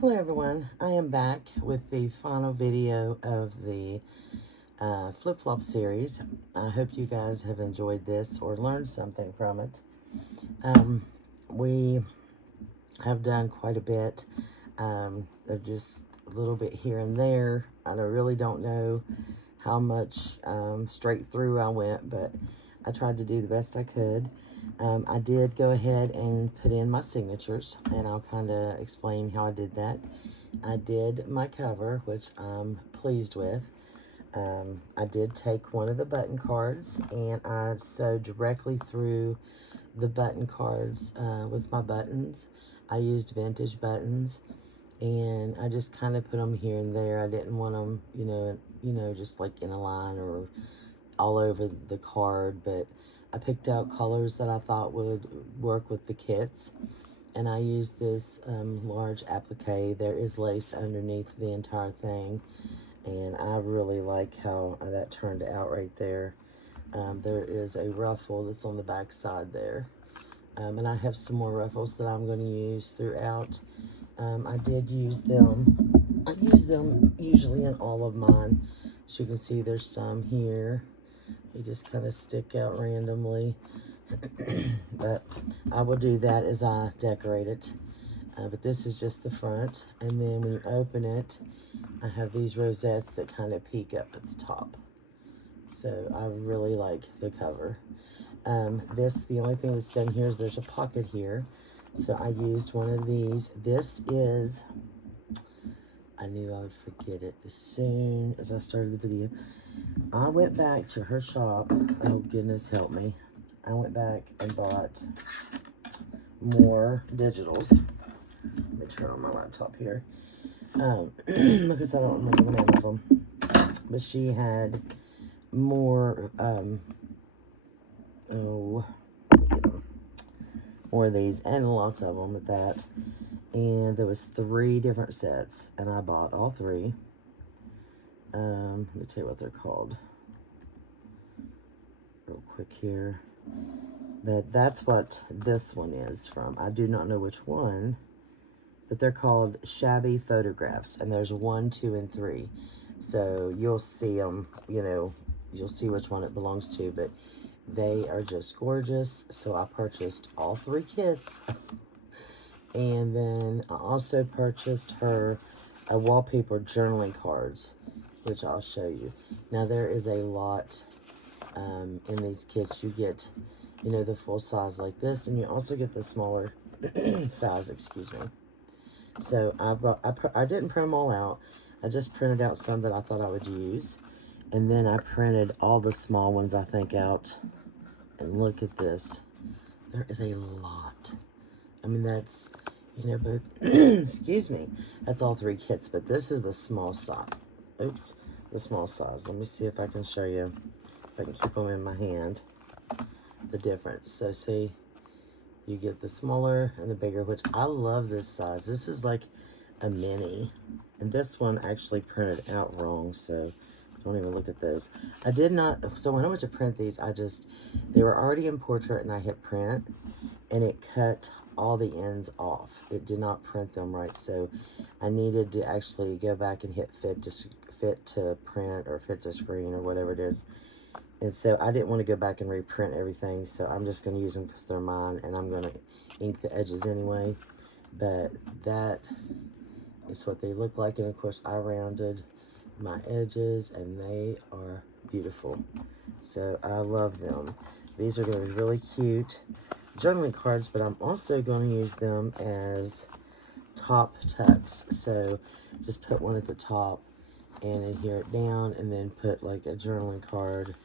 Hello everyone, I am back with the final video of the flip-flop series. I hope you guys have enjoyed this or learned something from it. We have done quite a bit. They're just a little bit here and there. I really don't know how much straight through I went, but I tried to do the best I could. I did go ahead and put in my signatures, and I'll kind of explain how I did that. I did my cover, which I'm pleased with. I did take one of the button cards, and I sewed directly through the button cards with my buttons. I used vintage buttons, and I just kind of put them here and there. I didn't want them, just like in a line or all over the card, but I picked out colors that I thought would work with the kits, and I used this large applique. There is lace underneath the entire thing, and I really like how that turned out right there. There is a ruffle that's on the back side there, and I have some more ruffles that I'm going to use throughout. I did use them. I use them usually in all of mine. As you can see, there's some here. They just kind of stick out randomly. But I will do that as I decorate it. But this is just the front. And then when you open it, I have these rosettes that kind of peek up at the top. So I really like the cover. The only thing that's done here is there's a pocket here. So I used one of these. This is, I knew I would forget it as soon as I started the video. I went back to her shop. Oh, goodness help me. I went back and bought more digitals. Let me turn on my laptop here. Because I don't remember the name of them. But she had more, more of these, and lots of them at that. And there was 3 different sets, and I bought all 3. Let me tell you what they're called real quick here. But that's what this one is from. I do not know which one, but they're called Shabby Photographs, and there's 1, 2, and 3. So you'll see them, you'll see which one it belongs to, but they are just gorgeous. So I purchased all 3 kits. And then I also purchased her a wallpaper journaling cards, which I'll show you. Now, there is a lot in these kits. You get, the full size like this, and you also get the smaller size, excuse me. So I didn't print them all out. I just printed out some that I thought I would use. And then I printed all the small ones, I think, out. And look at this. There is a lot. I mean, that's, but, excuse me, that's all 3 kits, but this is the small size. Oops, the small size. Let me see if I can show you, if I can keep them in my hand, the difference. So, see, you get the smaller and the bigger, which I love this size. This is like a mini, and this one actually printed out wrong, so don't even look at those. I did not, so when I went to print these, they were already in portrait, and I hit print, and it cut all the ends off. It did not print them right, so I needed to actually go back and hit fit to print or fit to screen or whatever it is. And so I didn't want to go back and reprint everything, so I'm just going to use them because they're mine, and I'm going to ink the edges anyway. But that is what they look like, and of course I rounded my edges, and they are beautiful. So I love them. These are going to be really cute journaling cards, but I'm also going to use them as top tucks. So just put one at the top and adhere it down, and then put like a journaling card,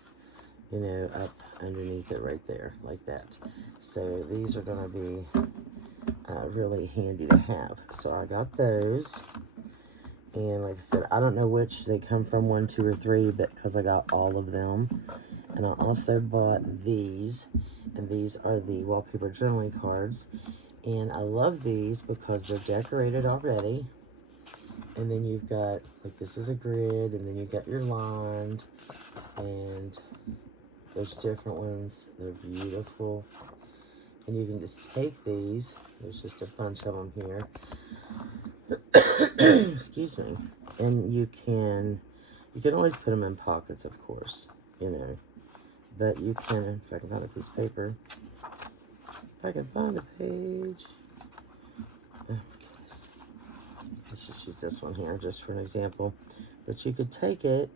up underneath it right there, like that. So these are going to be really handy to have. So I got those. And like I said, I don't know which they come from, 1, 2, or 3, but because I got all of them. And I also bought these, and these are the wallpaper journaling cards. And I love these because they're decorated already. And then you've got, like, this is a grid, and then you've got your lined, and there's different ones. They're beautiful. And you can just take these. There's just a bunch of them here. Excuse me. And you can always put them in pockets, of course, you know. But you can, if I can find a piece of paper, if I can find a page. Oh, goodness. Let's just use this one here, just for an example. But you could take it.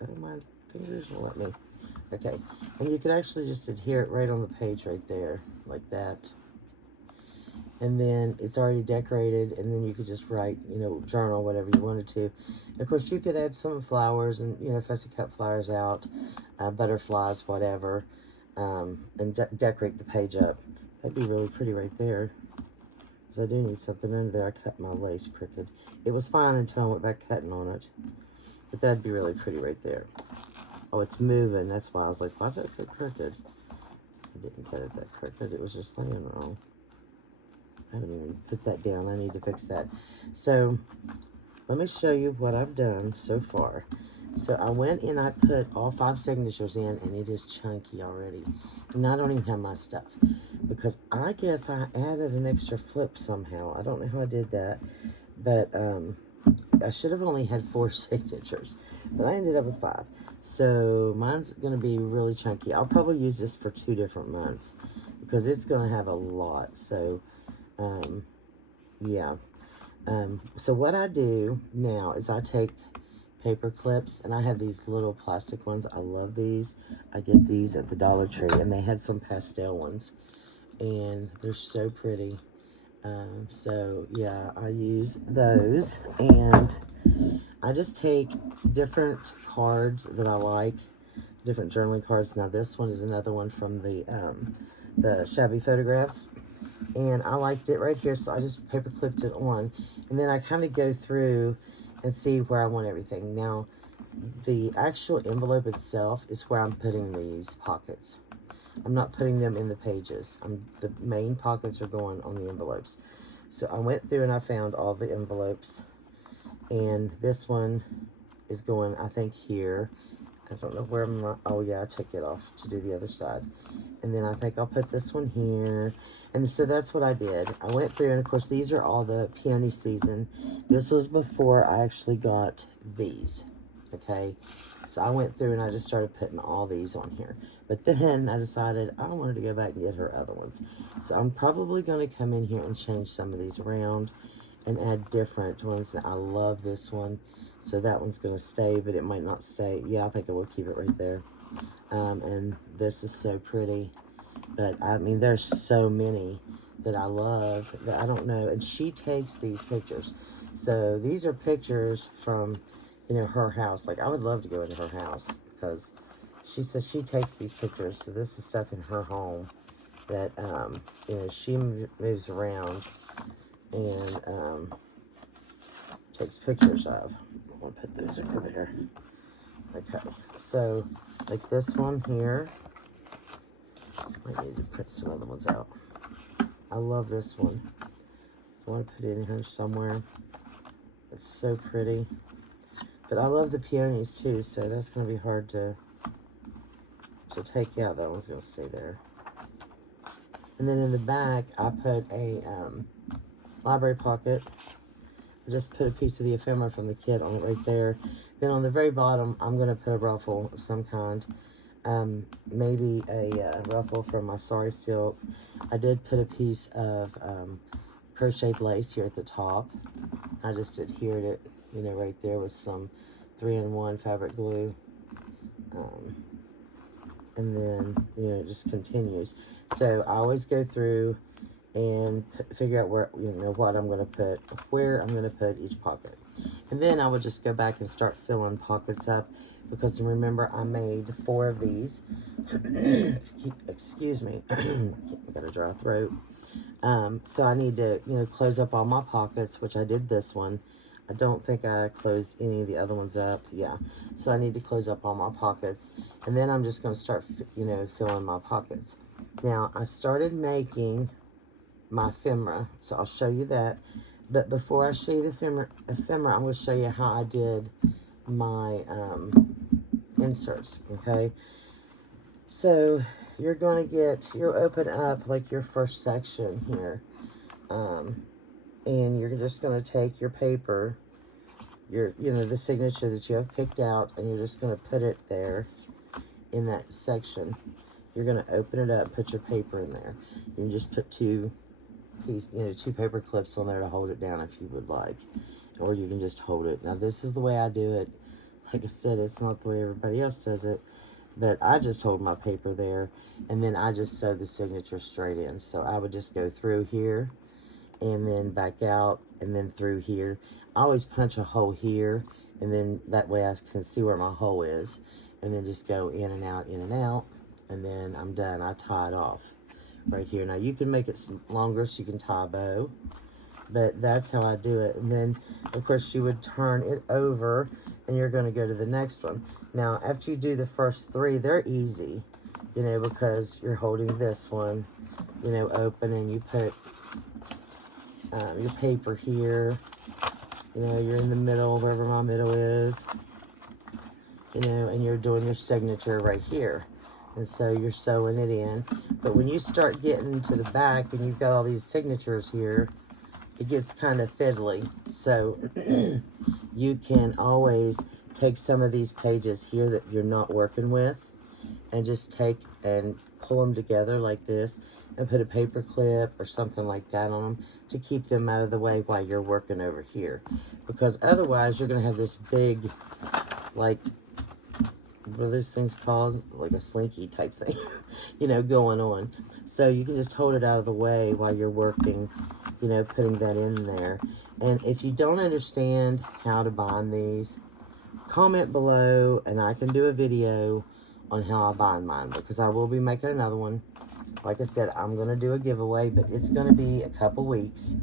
Oh, my fingers won't let me. Okay. And you could actually just adhere it right on the page right there, like that. And then it's already decorated, and then you could just write, you know, journal, whatever you wanted to. And of course, you could add some flowers and, you know, fussy cut flowers out, butterflies, whatever, and decorate the page up. That'd be really pretty right there. Because I do need something under there. I cut my lace crooked. It was fine until I went back cutting on it. But that'd be really pretty right there. Oh, it's moving. That's why I was like, why is that so crooked? I didn't cut it that crooked. It was just laying wrong. I haven't even put that down. I need to fix that. So, let me show you what I've done so far. So, I went and I put all 5 signatures in, and it is chunky already. And I don't even have my stuff. Because I guess I added an extra flip somehow. I don't know how I did that. But, I should have only had 4 signatures. But I ended up with 5. So, mine's going to be really chunky. I'll probably use this for 2 different months. Because it's going to have a lot. So, yeah. So what I do now is I take paper clips, and I have these little plastic ones. I love these. I get these at the Dollar Tree, and they had some pastel ones, and they're so pretty. So yeah, I use those, and I just take different cards that I like, different journaling cards. Now this one is another one from the Shabby Photographs. And I liked it right here, so I just paper clipped it on. And then I kind of go through and see where I want everything. Now, the actual envelope itself is where I'm putting these pockets. I'm not putting them in the pages. The main pockets are going on the envelopes. So I went through and I found all the envelopes. And this one is going, I think, here. I don't know where I'm, oh yeah, I took it off to do the other side. And then I think I'll put this one here. And so that's what I did. I went through, and of course, these are all the peony season. This was before I actually got these, okay? So I went through and I just started putting all these on here. But then I decided I wanted to go back and get her other ones. So I'm probably going to come in here and change some of these around and add different ones. I love this one. So that one's going to stay, but it might not stay. Yeah, I think I will keep it right there. And this is so pretty. But, I mean, there's so many that I love that I don't know. And she takes these pictures. So these are pictures from, you know, her house. Like, I would love to go into her house because she says she takes these pictures. So this is stuff in her home that, you know, she moves around and takes pictures of. I'm going to put those over there. Okay, so like this one here. I need to print some other ones out. I love this one. I want to put it in here somewhere. It's so pretty. But I love the peonies too, so that's going to be hard to take out. That one's going to stay there. And then in the back, I put a library pocket. I just put a piece of the ephemera from the kit on it right there. Then on the very bottom, I'm going to put a ruffle of some kind. Maybe a ruffle from my Sorry Silk. I did put a piece of crocheted lace here at the top. I just adhered it, you know, right there with some 3-in-1 fabric glue. And then, you know, it just continues. So I always go through and figure out where, you know, what I'm going to put, where I'm going to put each pocket. And then I would just go back and start filling pockets up, because remember, I made 4 of these. Excuse me. I got a dry throat. So I need to, you know, close up all my pockets, which I did this one. I don't think I closed any of the other ones up. Yeah. So I need to close up all my pockets. And then I'm just going to start, you know, filling my pockets. Now, I started making my ephemera, so I'll show you that. But before I show you the ephemera, I'm going to show you how I did my inserts, okay? So you're going to get, you'll open up like your first section here. And you're just going to take your paper, you know, the signature that you have picked out, and you're just going to put it there in that section. You're going to open it up, put your paper in there. You can just put two paper clips on there to hold it down if you would like. Or you can just hold it. Now, this is the way I do it. Like I said, it's not the way everybody else does it. But I just hold my paper there, and then I just sew the signature straight in. So I would just go through here, and then back out, and then through here. I always punch a hole here, and then that way I can see where my hole is. And then just go in and out, and then I'm done. I tie it off right here. Now, you can make it longer so you can tie a bow, but that's how I do it. And then, of course, you would turn it over, and you're going to go to the next one. Now, after you do the first three, they're easy, you know, because you're holding this one, you know, open, and you put your paper here. You know, you're in the middle, wherever my middle is, you know, and you're doing your signature right here. And so you're sewing it in. But when you start getting to the back and you've got all these signatures here, it gets kind of fiddly. So you can always take some of these pages here that you're not working with and just take and pull them together like this and put a paper clip or something like that on them to keep them out of the way while you're working over here. Because otherwise you're going to have this big, like, what are those things called? Like a slinky type thing, you know, going on. So you can just hold it out of the way while you're working, you know, putting that in there. And if you don't understand how to bind these, comment below and I can do a video on how I bind mine, because I will be making another one. Like I said, I'm going to do a giveaway, but it's going to be a couple weeks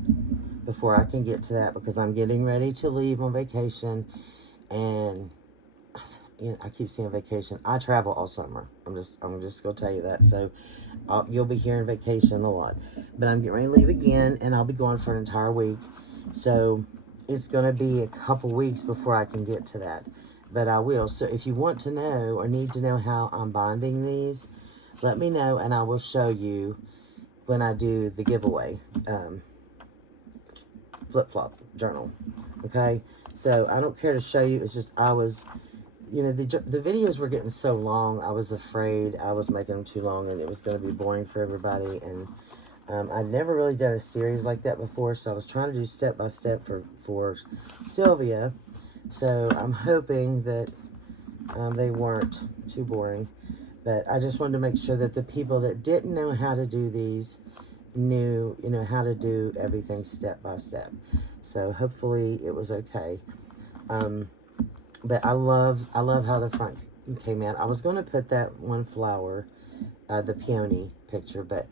before I can get to that, because I'm getting ready to leave on vacation. And you know, I keep saying vacation. I travel all summer. I'm just going to tell you that. So you'll be hearing vacation a lot. But I'm getting ready to leave again, and I'll be gone for an entire week. So it's going to be a couple weeks before I can get to that. But I will. So if you want to know or need to know how I'm binding these, let me know, and I will show you when I do the giveaway flip-flop journal. Okay? So I don't care to show you. It's just you know, the videos were getting so long, I was afraid I was making them too long and it was going to be boring for everybody. And I'd never really done a series like that before, so I was trying to do step-by-step for Sylvia. So I'm hoping that they weren't too boring. But I just wanted to make sure that the people that didn't know how to do these knew, you know, how to do everything step-by-step. So hopefully it was okay. But I love how the front came out. I was going to put that one flower, the peony picture, but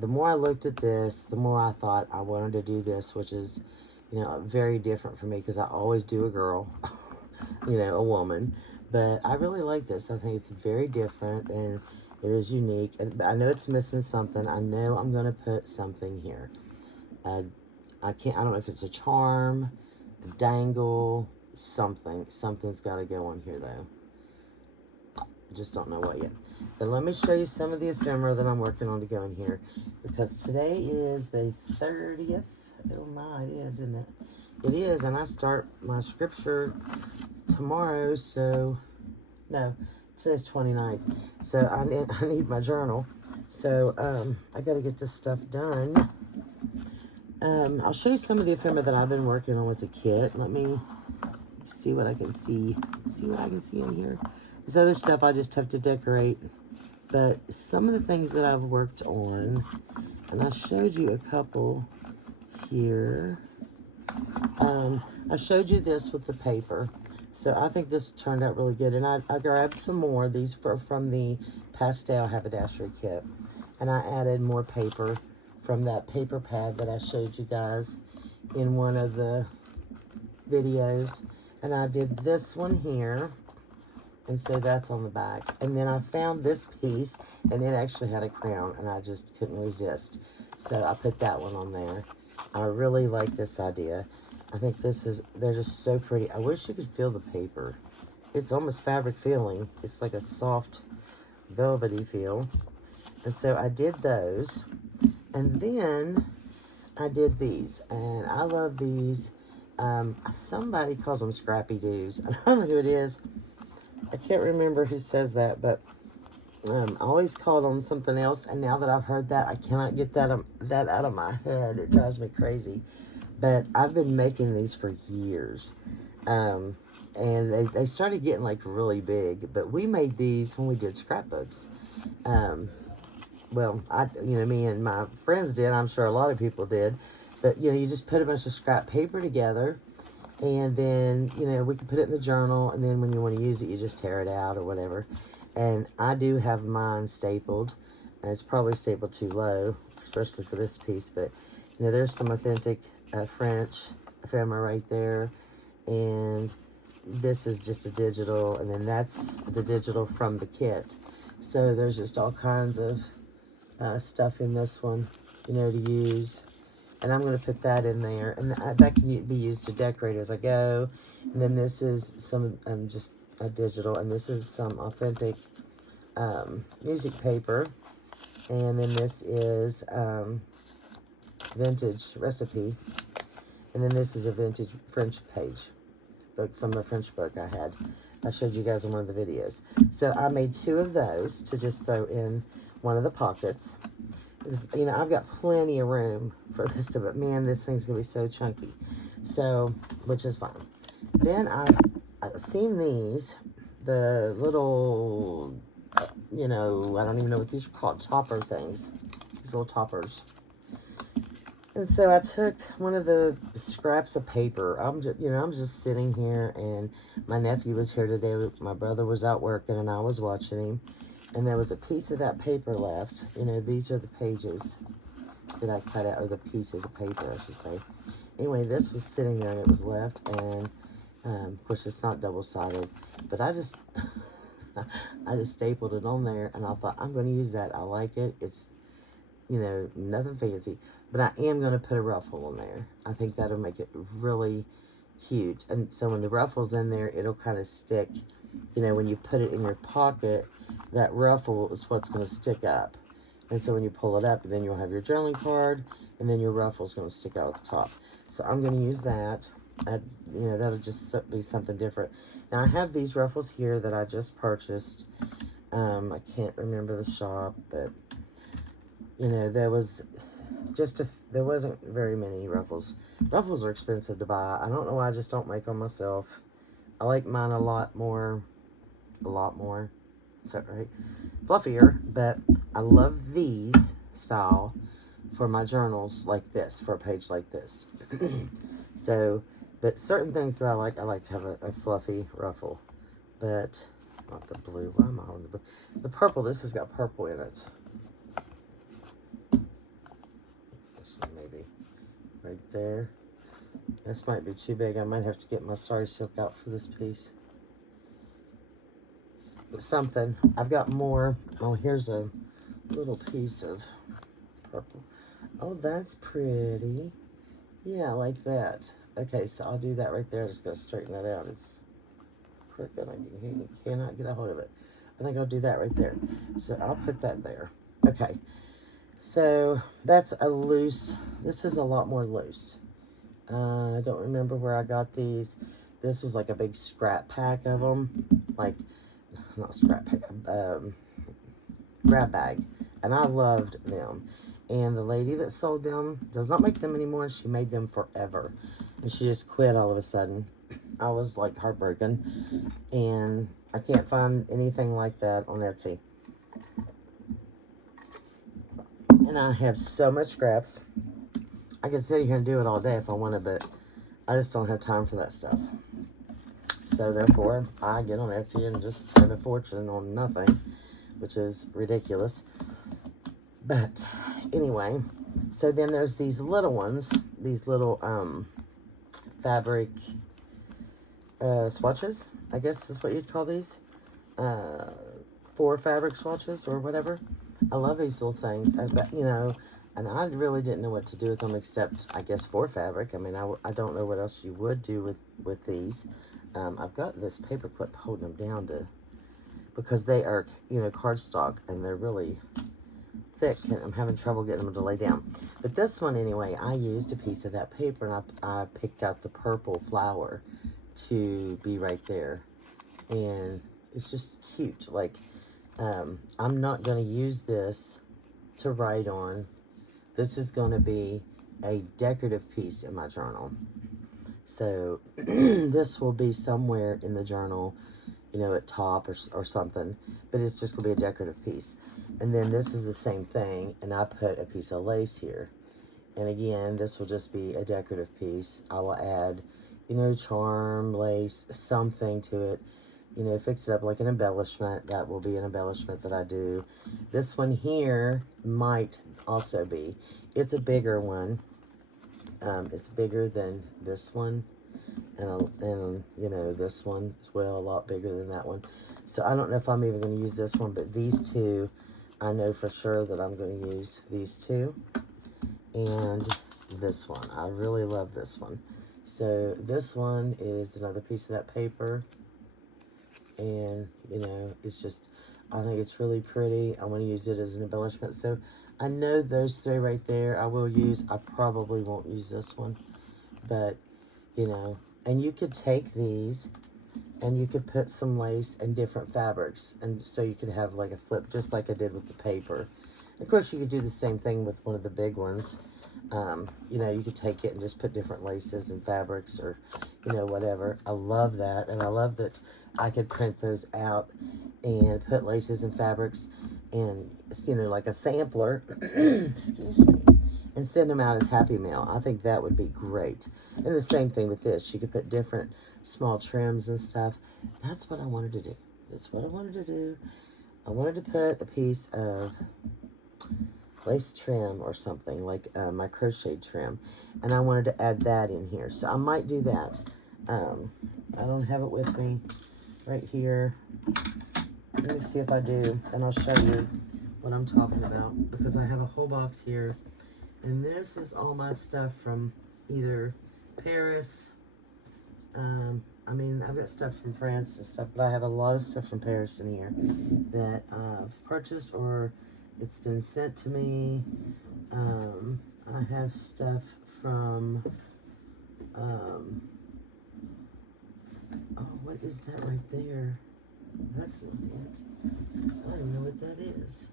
the more I looked at this, the more I thought I wanted to do this, which is, you know, very different for me, because I always do a girl, you know, a woman. But I really like this. I think it's very different, and it is unique. And I know it's missing something. I know I'm going to put something here. I don't know if it's a charm, a dangle, something's got to go on here though. I just don't know what yet. But let me show you some of the ephemera that I'm working on to go in here, because today is the 30th. Oh my, it is, isn't it? It is, and I start my scripture tomorrow. So no, today's 29th. So I need my journal. So I got to get this stuff done. I'll show you some of the ephemera that I've been working on with the kit. Let me see what I can see. See what I can see in here. This other stuff I just have to decorate. But some of the things that I've worked on, and I showed you a couple here. I showed you this with the paper. So I think this turned out really good. And I grabbed some more. These from the Pastel Haberdashery kit. And I added more paper from that paper pad that I showed you guys in one of the videos. And I did this one here, and so that's on the back. And then I found this piece, and it actually had a crown, and I just couldn't resist. So I put that one on there. I really like this idea. I think they're just so pretty. I wish you could feel the paper. It's almost fabric feeling. It's like a soft, velvety feel. And so I did those. And then I did these, and I love these. Somebody calls them Scrappy Doos. I don't know who it is. I can't remember who says that, but I always called them something else, and now that I've heard that, I cannot get that out of my head. It drives me crazy. But I've been making these for years. And they started getting like really big, but we made these when we did scrapbooks. Well, me and my friends did. I'm sure a lot of people did. But, you just put a bunch of scrap paper together, and then, we could put it in the journal, and then when you want to use it, you just tear it out or whatever. And I do have mine stapled, and it's probably stapled too low, especially for this piece, but, there's some authentic French ephemera right there, and this is just a digital, and then that's the digital from the kit. So there's just all kinds of stuff in this one, to use. And I'm going to put that in there, and that can be used to decorate as I go. And then this is some just a digital, and this is some authentic music paper. And then this is vintage recipe. And then this is a vintage French page book from a French book I had. I showed you guys in one of the videos. So I made 2 of those to just throw in one of the pockets. I've got plenty of room for this stuff, but man, this thing's going to be so chunky. So, which is fine. Then I've seen these, the little, I don't even know what these are called, topper things. These little toppers. And so I took one of the scraps of paper. I'm just sitting here, and my nephew was here today. My brother was out working, and I was watching him. And there was a piece of that paper left. These are the pages that I cut out, or the pieces of paper, I should say. Anyway, this was sitting there, and it was left. And, of course, it's not double-sided. But I just, I just stapled it on there, and I thought, I'm going to use that. I like it. It's, nothing fancy. But I am going to put a ruffle on there. I think that'll make it really cute. And so when the ruffle's in there, it'll kind of stick. When you put it in your pocket, that ruffle is what's going to stick up. And so when you pull it up, then you'll have your journaling card, and then your ruffle's going to stick out at the top. So I'm going to use that. That'll just be something different. Now, I have these ruffles here that I just purchased. I can't remember the shop, but, there was there wasn't very many ruffles. Ruffles are expensive to buy. I don't know why I just don't make them myself. I like mine a lot more. Is that right? Fluffier, but I love these style for my journals like this, for a page like this. So, but certain things that I like to have a fluffy ruffle, but not the blue. Why am I on the blue? The purple, this has got purple in it. This one maybe right there. This might be too big. I might have to get my sari silk out for this piece. But something. I've got more. Oh, here's a little piece of purple. Oh, that's pretty. Yeah, like that. Okay, so I'll do that right there. Just gotta straighten that out. It's crooked. I cannot get a hold of it. I think I'll do that right there. So I'll put that there. Okay. So that's a loose. This is a lot more loose. I don't remember where I got these. This was like a big scrap pack of them. Like, not scrap pack, grab bag. And I loved them. And the lady that sold them does not make them anymore. She made them forever. And she just quit all of a sudden. I was like heartbroken. And I can't find anything like that on Etsy. And I have so much scraps. I could sit here and do it all day if I wanted, but I just don't have time for that stuff. So therefore, I get on Etsy and just spend a fortune on nothing, which is ridiculous. But anyway, so then there's these little ones, these little fabric swatches, I guess is what you'd call these. 4 fabric swatches or whatever. I love these little things, and I really didn't know what to do with them except, I guess, for fabric. I mean, I don't know what else you would do with these. I've got this paper clip holding them down because they are, cardstock, and they're really thick and I'm having trouble getting them to lay down. But this one anyway, I used a piece of that paper and I picked out the purple flower to be right there. And it's just cute. Like, I'm not going to use this to write on. This is going to be a decorative piece in my journal. So this will be somewhere in the journal, you know, at top or something. But it's just going to be a decorative piece. And then this is the same thing. And I put a piece of lace here. And again, this will just be a decorative piece. I will add, you know, charm, lace, something to it. You know, fix it up like an embellishment. That will be an embellishment that I do. This one here might also be. It's a bigger one. It's bigger than this one. And you know, this one as well, a lot bigger than that one. So I don't know if I'm even going to use this one, but these two, I know for sure that I'm going to use these two. And this one. I really love this one. So this one is another piece of that paper. And, you know, it's just, I think it's really pretty. I want to use it as an embellishment. So I know those three right there I will use. I probably won't use this one. But, you know, and you could take these and you could put some lace and different fabrics. And so you could have like a flip, just like I did with the paper. Of course, you could do the same thing with one of the big ones. You know, you could take it and just put different laces and fabrics or, you know, whatever. I love that. And I love that I could print those out and put laces and fabrics and, you know, like a sampler, excuse me, and send them out as Happy Mail. I think that would be great. And the same thing with this. You could put different small trims and stuff. That's what I wanted to do. That's what I wanted to do. I wanted to put a piece of lace trim or something, like my crochet trim, and I wanted to add that in here. So I might do that. I don't have it with me right here. Let me see if I do, and I'll show you what I'm talking about, because I have a whole box here, and this is all my stuff from either Paris. I mean, I've got stuff from France and stuff, but I have a lot of stuff from Paris in here that I've purchased or it's been sent to me. I have stuff from, oh, what is that right there? That's not it. I don't even know what that is.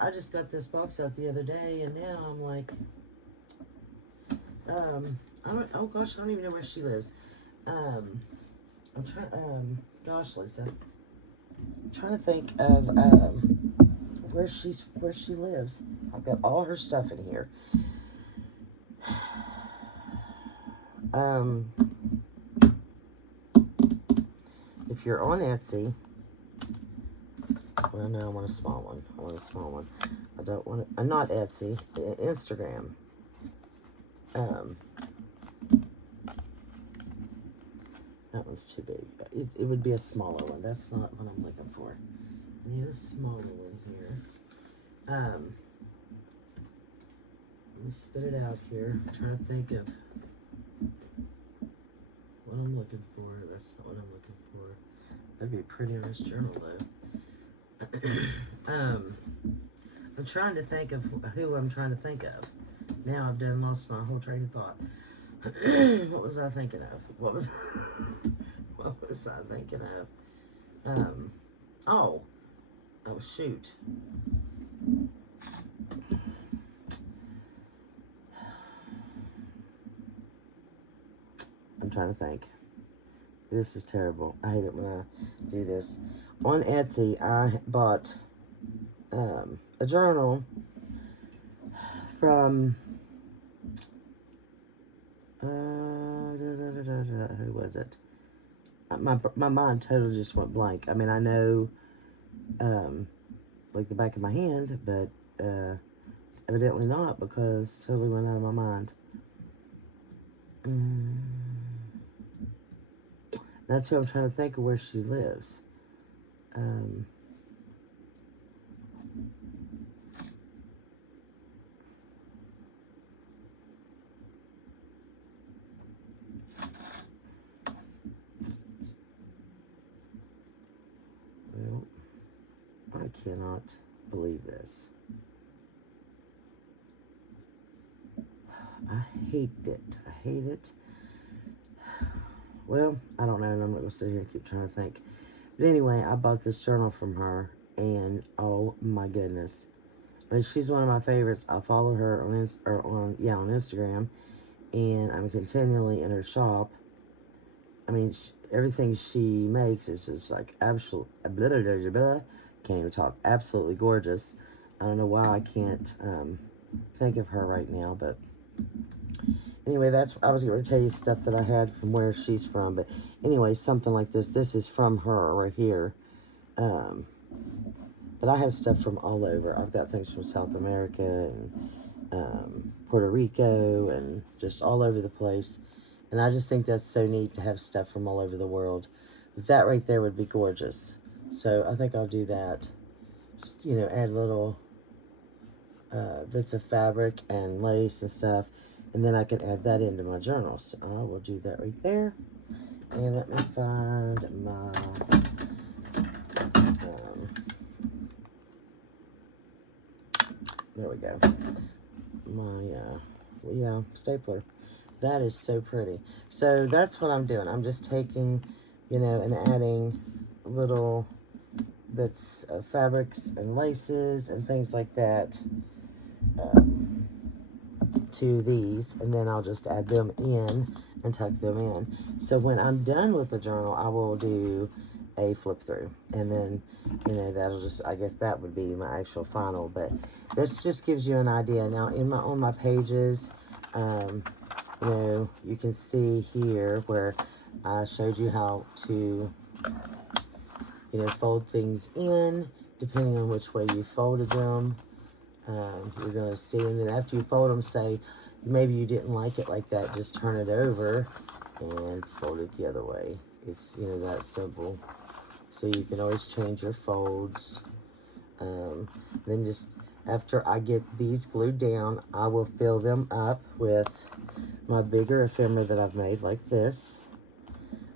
I just got this box out the other day, and now I'm like, oh gosh, I don't even know where she lives. I'm trying, gosh, Lisa, I'm trying to think of, where she lives. I've got all her stuff in here. If you're on Etsy, well, no, I want a small one. I want a small one. I don't want it. Not Etsy, Instagram. That one's too big. It would be a smaller one. That's not what I'm looking for. I need a smaller one here. Let me spit it out here. I'm trying to think of what I'm looking for. That's not what I'm looking for. That'd be pretty on this journal, though. I'm trying to think of who I'm trying to think of. Now I've done lost my whole train of thought. What was I thinking of? What was I thinking of? Oh shoot. I'm trying to think. This is terrible. I hate it when I do this. On Etsy, I bought a journal from who was it? My mind totally just went blank. I mean, I know like the back of my hand, but evidently not, because it totally went out of my mind. That's who I'm trying to think of, where she lives. Well, I cannot believe this. I hate it. I hate it. Well, I don't know, and I'm not going to sit here and keep trying to think. But anyway, I bought this journal from her, and oh my goodness. I mean, she's one of my favorites. I follow her on Instagram, and I'm continually in her shop. I mean, everything she makes is just like absolute, can't even talk, absolutely gorgeous. I don't know why I can't think of her right now, but anyway, I was going to tell you stuff that I had from where she's from, but anyway, something like this. This is from her right here. But I have stuff from all over. I've got things from South America and Puerto Rico and just all over the place. And I just think that's so neat to have stuff from all over the world. That right there would be gorgeous. So I think I'll do that. Just, you know, add little bits of fabric and lace and stuff. And then I can add that into my journal. So I will do that right there. And let me find my... there we go. My, stapler. That is so pretty. So that's what I'm doing. I'm just taking, you know, and adding little bits of fabrics and laces and things like that to these. And then I'll just add them in and tuck them in. So when I'm done with the journal, I will do a flip through. And then, you know, that'll just, I guess that would be my actual final. But this just gives you an idea. Now, on my pages, you know, you can see here where I showed you how to, you know, fold things in, depending on which way you folded them. You're going to see, and then after you fold them, say, maybe you didn't like it like that, just turn it over and fold it the other way. It's, you know, that simple. So you can always change your folds. Then just after I get these glued down, I will fill them up with my bigger ephemera that I've made, like this,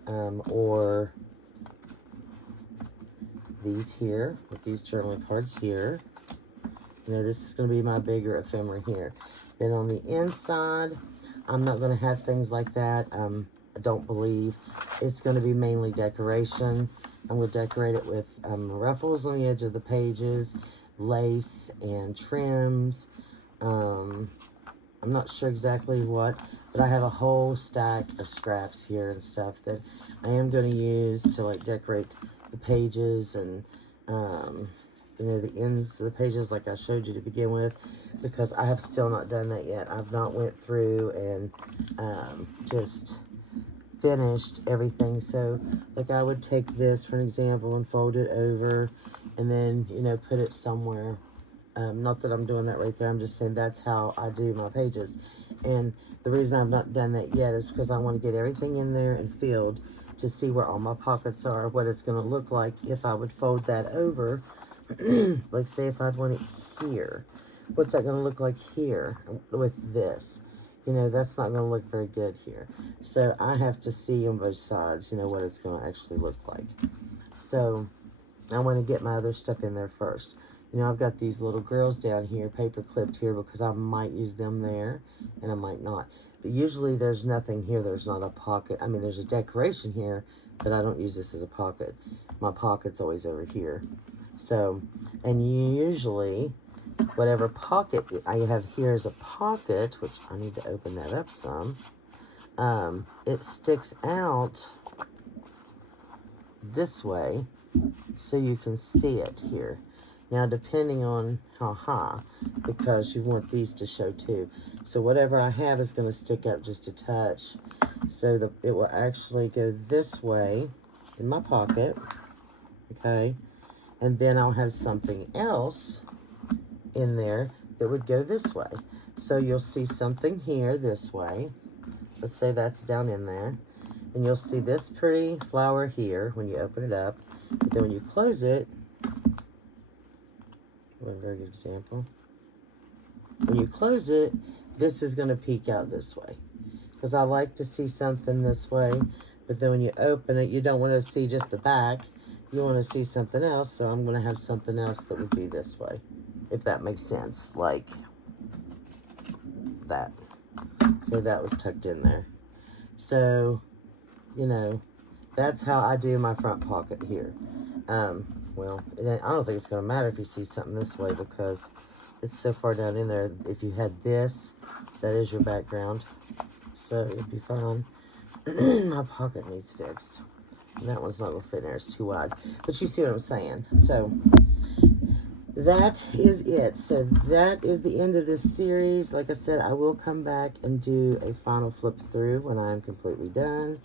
or these here, with these journaling cards here. You know, this is going to be my bigger ephemera here. Then on the inside, I'm not going to have things like that. I don't believe. It's going to be mainly decoration. I'm going to decorate it with ruffles on the edge of the pages, lace and trims. I'm not sure exactly what, but I have a whole stack of scraps here and stuff that I am going to use to like decorate the pages and, you know, the ends of the pages like I showed you to begin with, because I have still not done that yet. I've not went through and just finished everything. So like I would take this for an example and fold it over and then, you know, put it somewhere. Not that I'm doing that right there. I'm just saying that's how I do my pages. And the reason I've not done that yet is because I want to get everything in there and filled to see where all my pockets are, what it's going to look like if I would fold that over. Like say if I'd want it here. What's that going to look like here with this? You know, that's not going to look very good here. So I have to see on both sides, you know, what it's going to actually look like. So I want to get my other stuff in there first. You know, I've got these little girls down here, paper clipped here, because I might use them there, and I might not. But usually there's nothing here. There's not a pocket. I mean, there's a decoration here, but I don't use this as a pocket. My pocket's always over here. So, and usually, whatever pocket I have here is a pocket, which I need to open that up some. It sticks out this way, so you can see it here. Now, depending on how high, because you want these to show too. So whatever I have is going to stick up just a touch. So it will actually go this way in my pocket. Okay. And then I'll have something else in there that would go this way. So you'll see something here this way. Let's say that's down in there. And you'll see this pretty flower here when you open it up. But then when you close it, one very good example. When you close it, this is going to peek out this way. Because I like to see something this way. But then when you open it, you don't want to see just the back. You want to see something else. So I'm going to have something else that would be this way. If that makes sense. Like that. So that was tucked in there. So, you know, that's how I do my front pocket here. Well, I don't think it's going to matter if you see something this way because it's so far down in there. If you had this, that is your background. So it'd be fine. My pocket needs fixed. That one's not going to fit in there. It's too wide. But you see what I'm saying. So that is it. So that is the end of this series. Like I said, I will come back and do a final flip through when I'm completely done.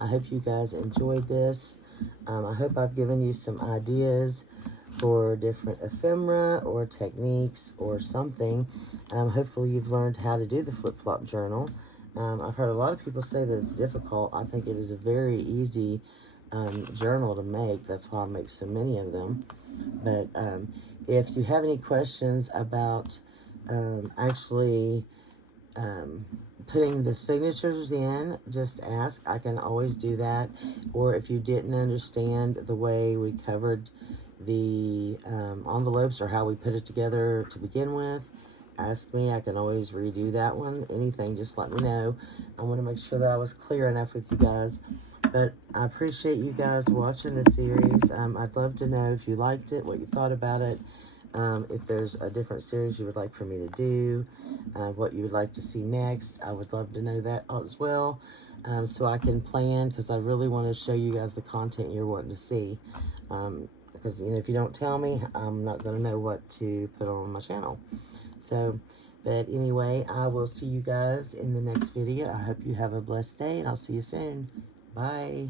I hope you guys enjoyed this. I hope I've given you some ideas for different ephemera or techniques or something. Hopefully you've learned how to do the flip-flop journal. I've heard a lot of people say that it's difficult. I think it is a very easy journal to make. That's why I make so many of them. But if you have any questions about actually putting the signatures in, just ask. I can always do that. Or if you didn't understand the way we covered the envelopes or how we put it together to begin with, ask me. I can always redo that one. Anything, just let me know. I want to make sure that I was clear enough with you guys. But I appreciate you guys watching the series. I'd love to know if you liked it, what you thought about it. If there's a different series you would like for me to do, what you would like to see next, I would love to know that as well, so I can plan, because I really want to show you guys the content you're wanting to see, because, you know, if you don't tell me, I'm not going to know what to put on my channel. So, but anyway, I will see you guys in the next video. I hope you have a blessed day, and I'll see you soon. Bye.